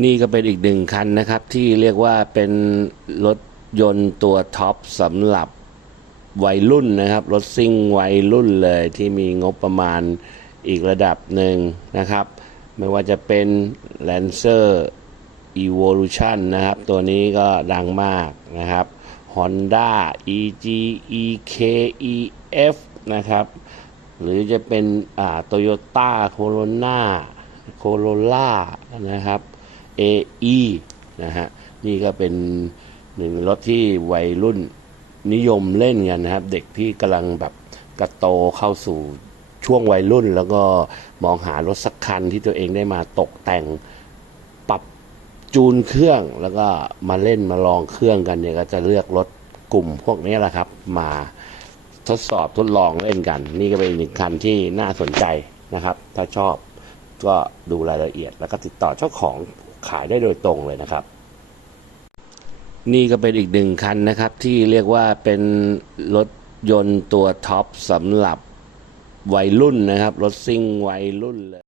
นี่ก็เป็นอีกหนึ่งคันนะครับ ที่เรียกว่าเป็นรถยนต์ตัวท็อปสำหรับวัยรุ่นนะครับ รถซิ่งวัยรุ่นเลยที่มีงบประมาณอีกระดับหนึ่งนะครับ ไม่ว่าจะเป็น Lancer Evolution นะครับ ตัวนี้ก็ดังมากนะครับ Honda EG EK EF นะครับ หรือจะเป็นอ่าโตโยต้าโคโรนาโคโรล่านะครับ AE นะฮะ นี่ก็เป็นหนึ่งรถที่วัยรุ่นนิยมเล่นกันนะครับ เด็กที่กำลังแบบกระโตเข้าสู่ช่วงวัยรุ่น แล้วก็มองหารถสักคันที่ตัวเองได้มาตกแต่งปรับจูนเครื่องแล้วก็มาเล่นมาลองเครื่องกันเนี่ยก็จะเลือกรถกลุ่มพวกนี้แหละครับ มาทดสอบทดลองเล่นกัน นี่ก็เป็นอีกหนึ่งคันที่น่าสนใจนะครับ ถ้าชอบก็ดูรายละเอียดแล้วก็ติดต่อเจ้าของ ขายได้โดยตรงเลยนะครับ นี่ก็เป็นอีกหนึ่งคันนะครับ ที่เรียกว่าเป็นรถยนต์ตัวท็อปสำหรับวัยรุ่นนะครับ รถซิ่งวัยรุ่นเลย